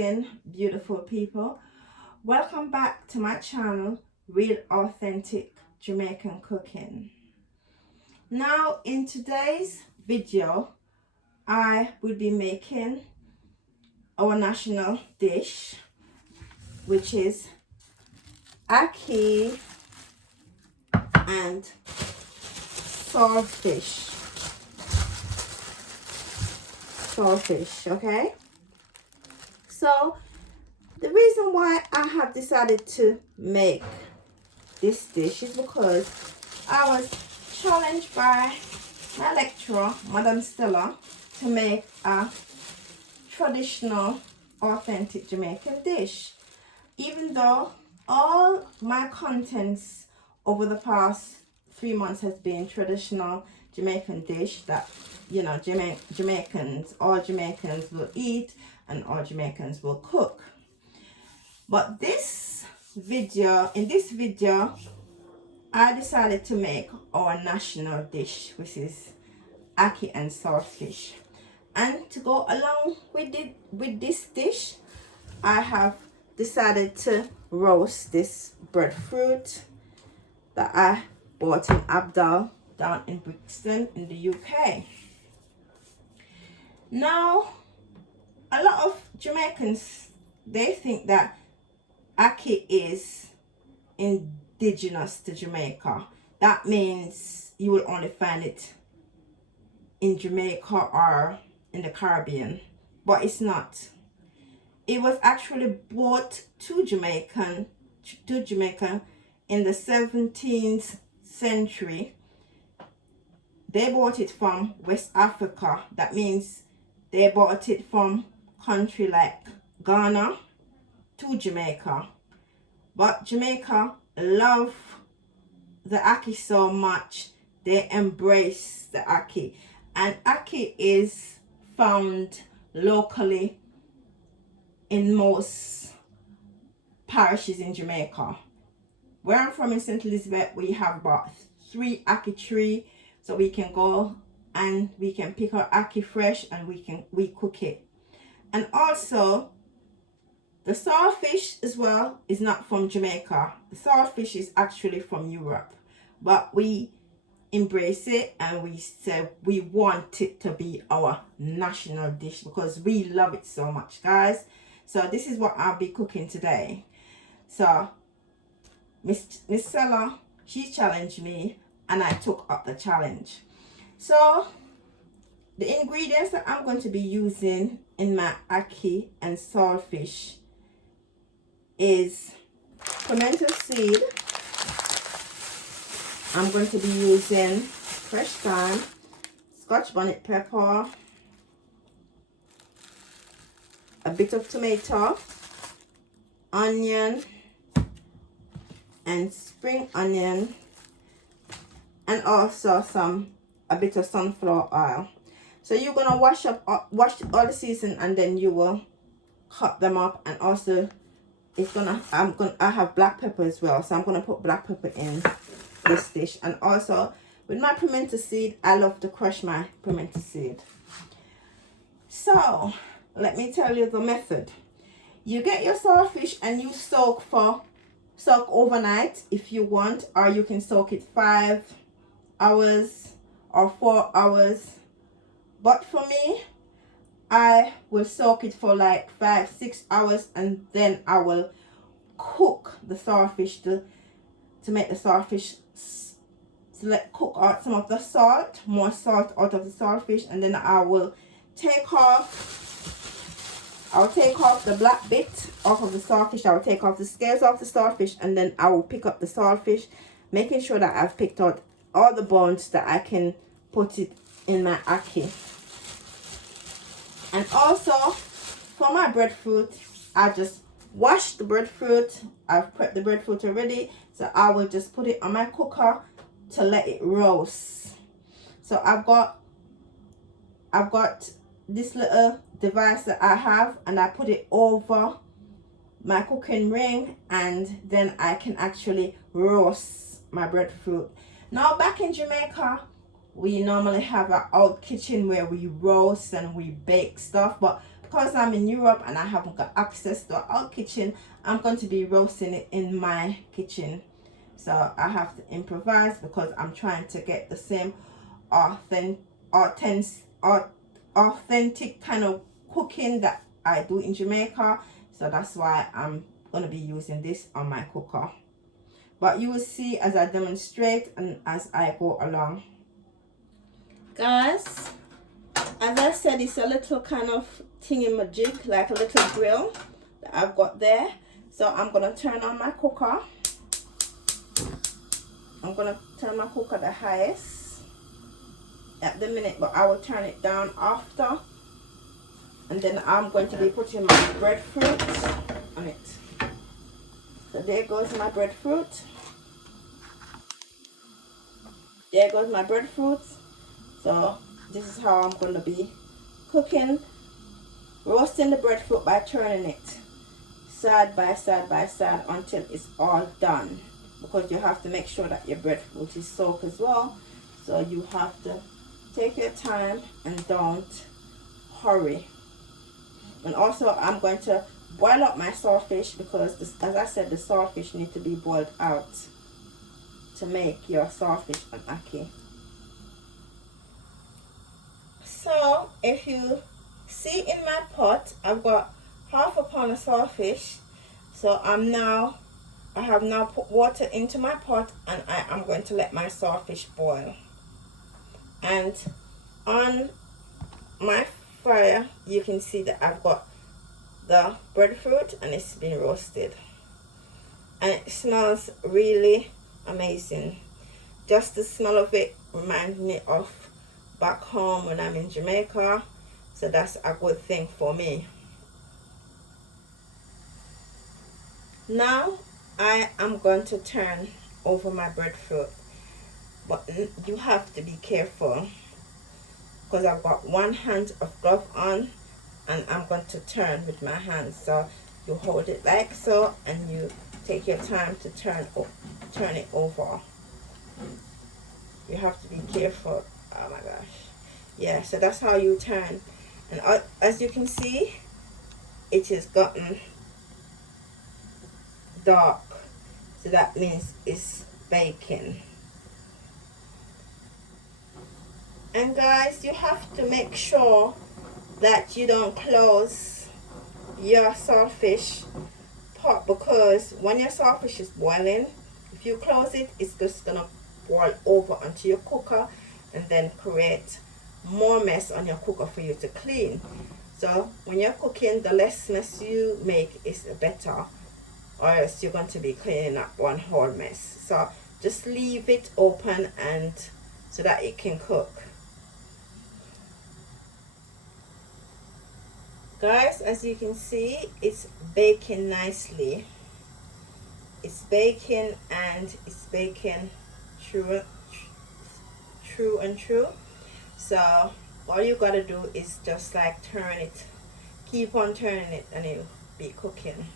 amazing, beautiful people. Welcome back to my channel, Real Authentic Jamaican Cooking. Now, in today's video, I will be making our national dish, which is ackee and saltfish. Okay? So, the reason why I have decided to make this dish is because I was challenged by my lecturer, Madam Stella, to make a traditional, authentic Jamaican dish. Even though all my contents over the past 3 months has been traditional Jamaican dish that, you know, all Jamaicans will eat and all Jamaicans will cook. But in this video, I decided to make our national dish, which is ackee and saltfish. And to go along with this dish, I have decided to roast this breadfruit that I bought in Abdal down in Brixton in the UK. Now, a lot of Jamaicans, they think that ackee is indigenous to Jamaica. That means you will only find it in Jamaica or in the Caribbean, but it's not. It was actually brought to Jamaica in the 17th century. They bought it from West Africa. That means they bought it from country like Ghana to Jamaica. But Jamaica love the ackee so much, they embrace the ackee. And ackee is found locally in most parishes in Jamaica. Where I'm from in St. Elizabeth, we have about 3 ackee trees, so we can go and we can pick our ackee fresh and we cook it. And also, the saltfish as well is not from Jamaica. The saltfish is actually from Europe, but we embrace it and we say we want it to be our national dish because we love it so much, guys. So this is what I'll be cooking today. So Miss Stella, she challenged me and I took up the challenge. So the ingredients that I'm going to be using in my ackee and saltfish is pimento seed. I'm going to be using fresh thyme, Scotch bonnet pepper, a bit of tomato, onion, and spring onion, and also a bit of sunflower oil. So you're gonna wash all the season and then you will cut them up. And also I have black pepper as well, so I'm gonna put black pepper in this dish. And also with my pimento seed, I love to crush my pimento seed. So let me tell you the method. You get your saltfish and you soak overnight if you want, or you can soak it 5 hours or 4 hours. But for me, I will soak it for like 5-6 hours, and then I will cook the saltfish to make the saltfish cook out some of the salt, more salt out of the saltfish, and then I will take off the black bit off of the saltfish. I will take off the scales off the saltfish, and then I will pick up the saltfish, making sure that I've picked out all the bones that I can put it in my ackee. And also for my breadfruit, I just washed the breadfruit. I've prepped the breadfruit already, so I will just put it on my cooker to let it roast. So I've got this little device that I have, and I put it over my cooking ring, and then I can actually roast my breadfruit. Now back in Jamaica, we normally have our old kitchen where we roast and we bake stuff, but because I'm in Europe and I haven't got access to our kitchen, I'm going to be roasting it in my kitchen. So I have to improvise because I'm trying to get the same authentic kind of cooking that I do in Jamaica. So that's why I'm going to be using this on my cooker. But you will see as I demonstrate and as I go along. Guys, as I said, it's a little kind of thingy-majig, like a little grill that I've got there. So I'm going to turn on my cooker. I'm going to turn my cooker the highest at the minute, but I will turn it down after. And then I'm going to be putting my breadfruit on it. So there goes my breadfruit. There goes my breadfruit. So this is how I'm going to be cooking, roasting the breadfruit by turning it side by side by side until it's all done. Because you have to make sure that your breadfruit is soaked as well. So you have to take your time and don't hurry. And also I'm going to boil up my saltfish because this, as I said, the saltfish need to be boiled out to make your saltfish and ackee. So if you see in my pot, I've got half a pound of saltfish. So I have now put water into my pot and I am going to let my saltfish boil. And on my fire you can see that I've got the breadfruit and it's been roasted. And it smells really amazing. Just the smell of it reminds me of back home when I'm in Jamaica. So that's a good thing for me. Now I am going to turn over my breadfruit, but you have to be careful because I've got one hand of glove on and I'm going to turn with my hands. So you hold it like so and you take your time to turn it over. You have to be careful. Oh my gosh. Yeah, so that's how you turn. And as you can see, it has gotten dark, so that means it's baking. And guys, you have to make sure that you don't close your saltfish pot, because when your saltfish is boiling, if you close it, it's just gonna boil over onto your cooker and then create more mess on your cooker for you to clean. So when you're cooking, the less mess you make is better, or else you're going to be cleaning up one whole mess. So just leave it open and so that it can cook. Guys, as you can see, it's baking nicely. It's baking and it's baking true and true. So all you gotta do is just like turn it, keep on turning it, and it'll be cooking.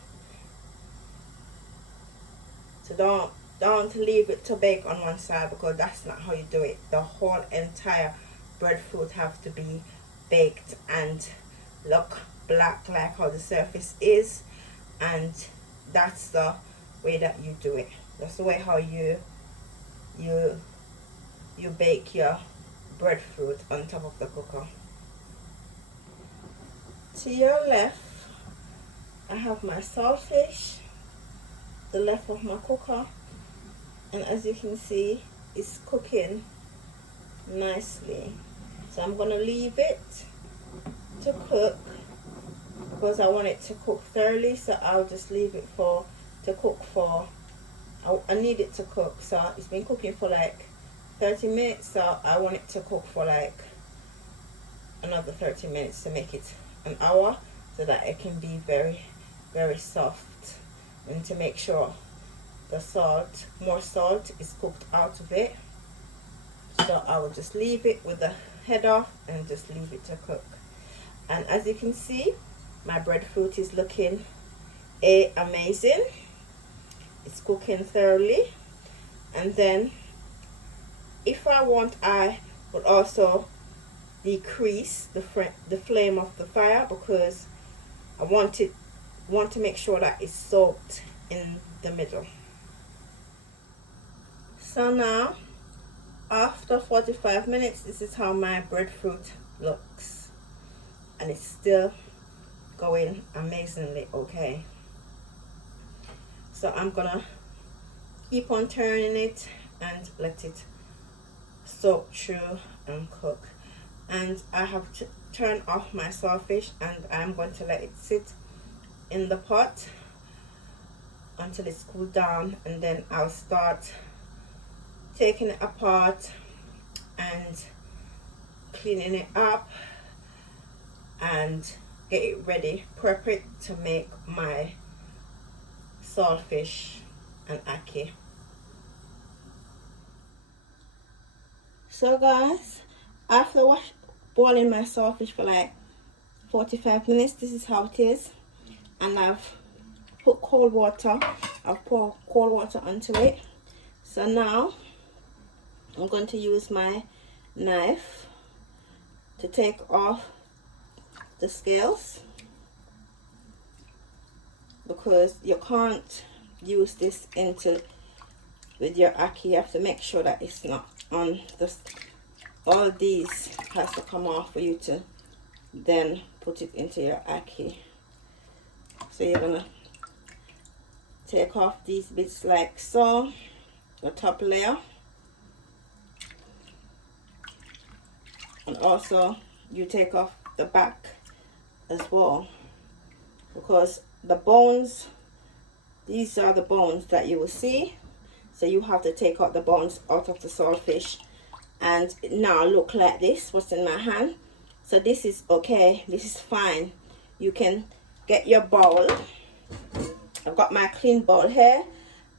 So don't leave it to bake on one side, because that's not how you do it. The whole entire breadfruit have to be baked and look black like how the surface is, and that's the way that you do it. That's the way how you bake your breadfruit on top of the cooker. To your left, I have my saltfish, the left of my cooker, and as you can see, it's cooking nicely. So I'm gonna leave it to cook because I want it to cook thoroughly. So I'll just leave it to cook for I need it to cook. So it's been cooking for like 30 minutes, so I want it to cook for like another 30 minutes to make it an hour, so that it can be very, very soft, and to make sure the more salt is cooked out of it. So I will just leave it with the head off and just leave it to cook. And as you can see, my breadfruit is looking amazing. It's cooking thoroughly. And then if I want, I would also decrease the flame of the fire, because I want to make sure that it's soaked in the middle. So now, after 45 minutes, this is how my breadfruit looks, and it's still going amazingly okay. So I'm gonna keep on turning it and let it soak through and cook. And I have to turn off my saltfish, and I'm going to let it sit in the pot until it's cooled down, and then I'll start taking it apart and cleaning it up and get it ready, prep it to make my saltfish and ackee. So guys, after boiling my saltfish for like 45 minutes, this is how it is. And I've put cold water, I've poured cold water onto it. So now I'm going to use my knife to take off the scales, because you can't use this with your ackee. You have to make sure that it's not on this. All these has to come off for you to then put it into your ackee. So you're gonna take off these bits like so, the top layer, and also you take off the back as well, because the bones, these are the bones that you will see. So you have to take out the bones out of the saltfish, and now look like this, what's in my hand. So this is okay, this is fine. You can get your bowl. I've got my clean bowl here,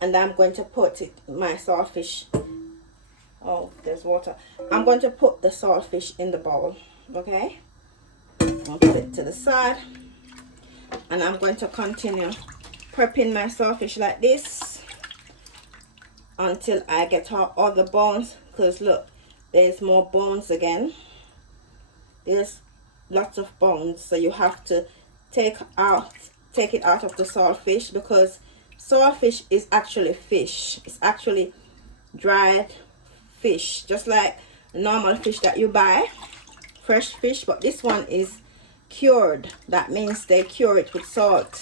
and I'm going to put my saltfish. Oh, there's water. I'm going to put the saltfish in the bowl. Okay, I'll put it to the side, and I'm going to continue prepping my saltfish like this until I get out all the bones. Because look, there's more bones again. There's lots of bones, so you have to take it out of the saltfish, because saltfish is actually fish. It's actually dried fish, just like normal fish that you buy, fresh fish, but this one is cured. That means they cure it with salt,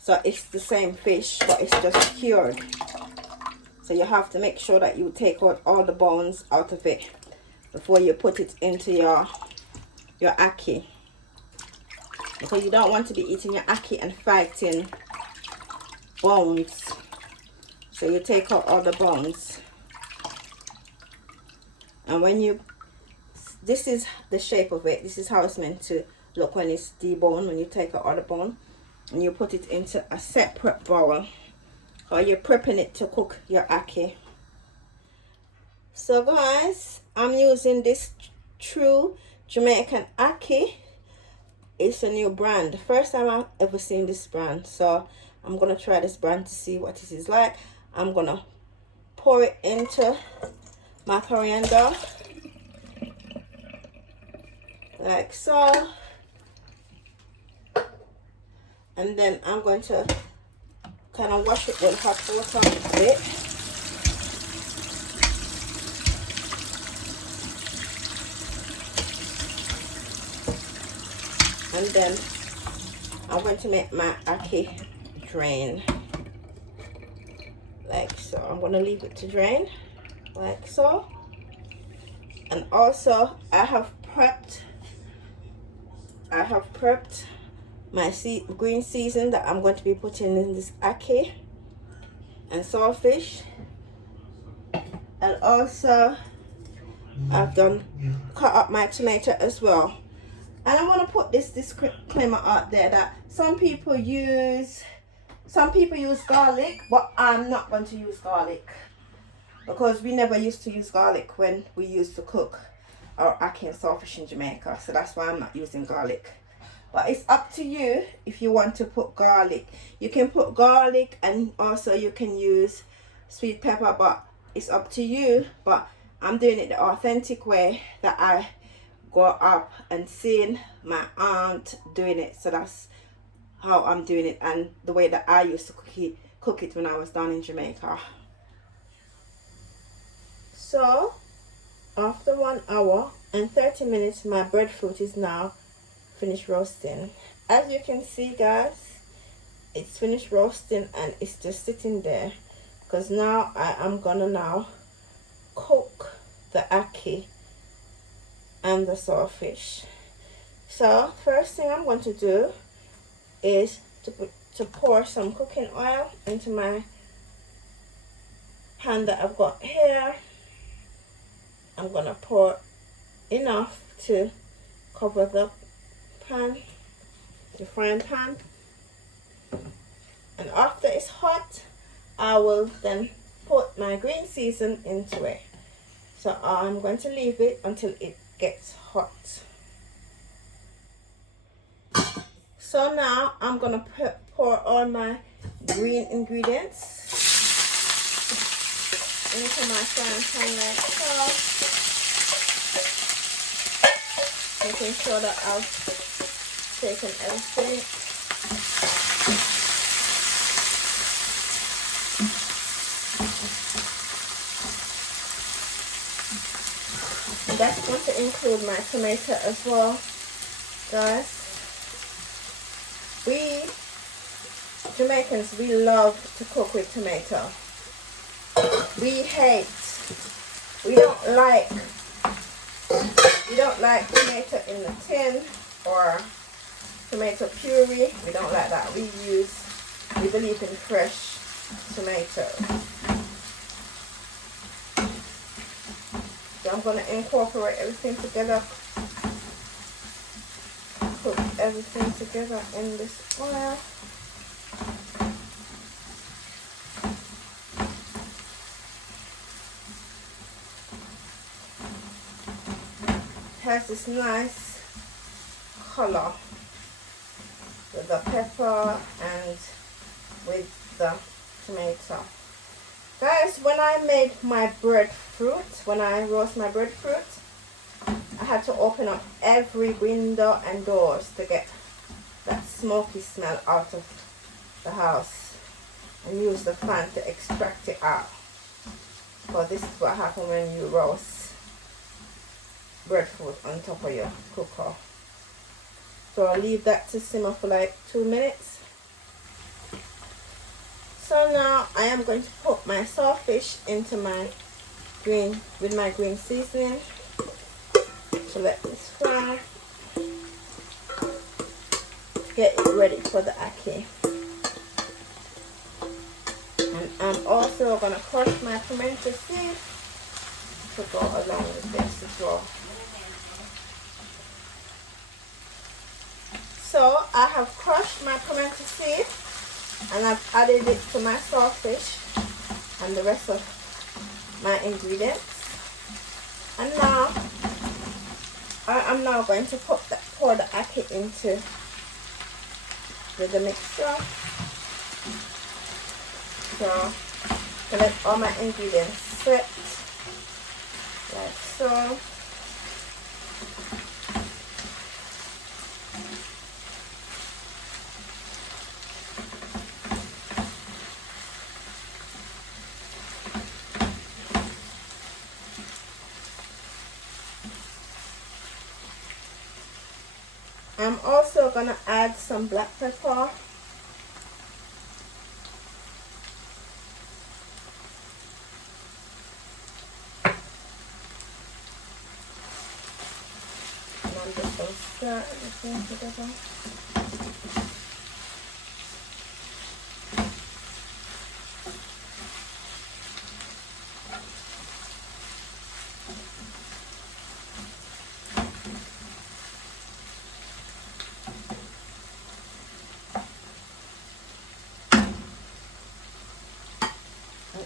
so it's the same fish, but it's just cured. So you have to make sure that you take out all the bones out of it before you put it into your ackee, because you don't want to be eating your ackee and fighting bones. So you take out all the bones, and when this is the shape of it. This is how it's meant to look when it's deboned, when you take out all the bone, and you put it into a separate bowl, or you're prepping it to cook your ackee. So guys, I'm using this True Jamaican Ackee. It's a new brand, the first time I've ever seen this brand, so I'm gonna try this brand to see what it is like. I'm gonna pour it into my coriander like so, and then I'm going to kind of wash it with hot water a bit. And then I'm going to make my ackee drain like so. I'm going to leave it to drain like so. And also I have prepped my green season that I'm going to be putting in this ackee and saltfish. And also I've cut up my tomato as well. And I want to put this disclaimer out there that some people use garlic, but I'm not going to use garlic, because we never used to use garlic when we used to cook our ackee and saltfish in Jamaica. So that's why I'm not using garlic. But it's up to you if you want to put garlic. You can put garlic, and also you can use sweet pepper, but it's up to you. But I'm doing it the authentic way that I grew up and seeing my aunt doing it. So that's how I'm doing it and the way that I used to cook it when I was down in Jamaica. So after 1 hour and 30 minutes, my breadfruit is now finished roasting. As you can see, guys, it's finished roasting and it's just sitting there, because now I am gonna now cook the ackee and the saltfish. So first thing I'm going to do is to pour some cooking oil into my pan that I've got here. I'm gonna pour enough to cover the pan, the frying pan, and after it's hot, I will then put my green season into it. So I'm going to leave it until it gets hot. So now I'm gonna pour all my green ingredients into my frying pan like so. Making sure that I've taken everything. And that's going to include my tomato as well, guys. We Jamaicans, we love to cook with tomato. We don't like tomato in the tin or tomato puree. We don't like that. We believe in fresh tomato. So I'm going to incorporate everything together. Cook everything together in this oil. Has this nice color with the pepper and with the tomato. Guys, when I made my breadfruit, when I roast my breadfruit, I had to open up every window and doors to get that smoky smell out of the house and use the fan to extract it out. But this is what happens when you roast breadfruit on top of your cooker. So I'll leave that to simmer for like 2 minutes. So now I am going to put my saltfish into my green seasoning. So let this fry. Get it ready for the ackee. And I'm also gonna crush my pimento seed to go along with this as well. So I have crushed my pimento seed and I've added it to my saltfish and the rest of my ingredients. And now I'm now going to pour the ackee into the mixture. So let all my ingredients set like so. I'm also gonna add some black pepper. And I'm just gonna stir everything together.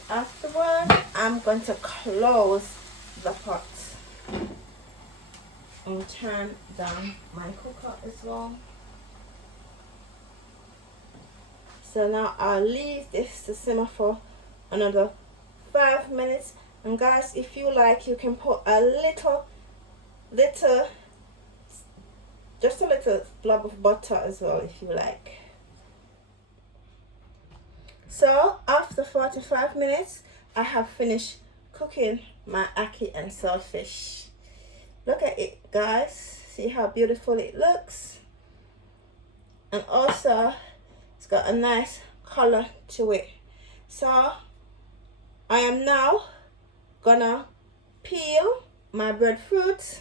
Afterward, I'm going to close the pot and turn down my cooker as well. So now I'll leave this to simmer for another 5 minutes. And guys, if you like, you can put a just a little blob of butter as well if you like. So after 45 minutes, I have finished cooking my ackee and saltfish. Look at it, guys. See how beautiful it looks? And also, it's got a nice color to it. So I am now gonna peel my breadfruit,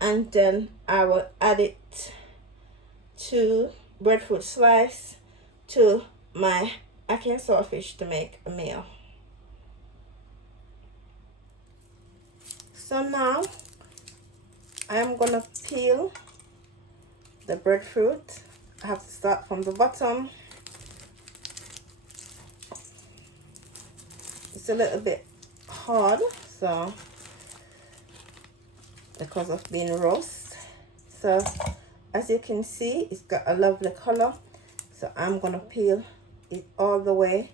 and then I will add it to breadfruit slice to my ackee and saltfish to make a meal. So now I am gonna peel the breadfruit. I have to start from the bottom. It's a little bit hard, so because of being roast. So as you can see, it's got a lovely color. So I'm gonna peel it all the way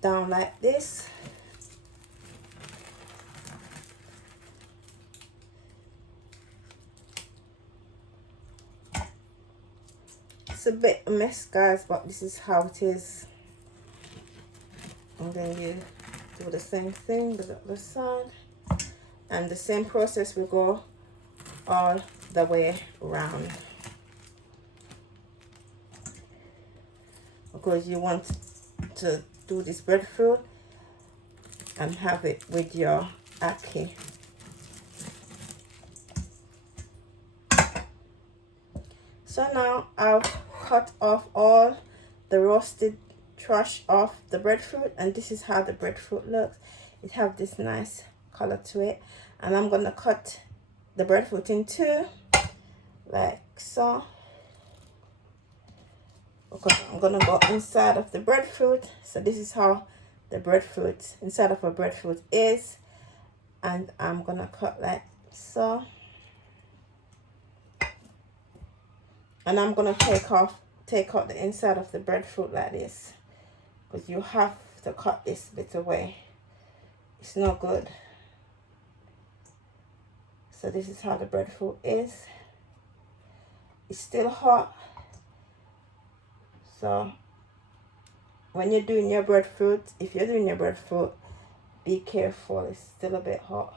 down like this. It's a bit a mess, guys, but this is how it is. And then you do the same thing with the other side, and the same process will go all the way around, because you want to do this breadfruit and have it with your ackee. So now I've cut off all the roasted trash off the breadfruit, and this is how the breadfruit looks. It have this nice color to it, and I'm gonna cut the breadfruit in two like so. Okay, I'm gonna go inside of the breadfruit. So this is how the breadfruit inside of a breadfruit is, and I'm gonna cut like so. And I'm gonna take out the inside of the breadfruit like this, because you have to cut this bit away. It's not good. So this is how the breadfruit is. It's still hot. So when you're doing your breadfruit, if you're doing your breadfruit, be careful. It's still a bit hot.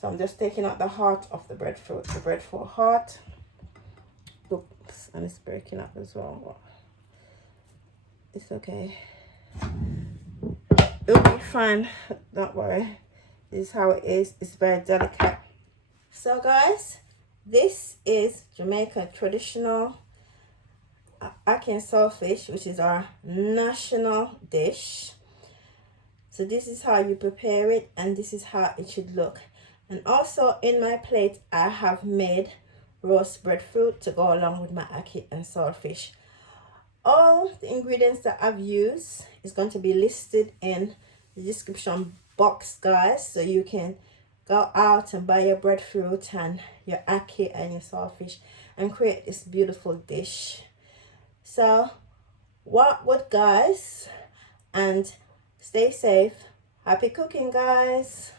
So I'm just taking out the heart of the breadfruit. The breadfruit heart. Oops, and it's breaking up as well. It's okay. It'll be fine. Don't worry. This is how it is. It's very delicate. So guys, this is Jamaican traditional ackee and saltfish, which is our national dish. So this is how you prepare it, and this is how it should look. And also in my plate, I have made roast breadfruit to go along with my ackee and saltfish. All the ingredients that I've used is going to be listed in the description box, guys, so you can go out and buy your breadfruit and your ackee and your saltfish and create this beautiful dish. So what would, guys, and stay safe. Happy cooking, guys.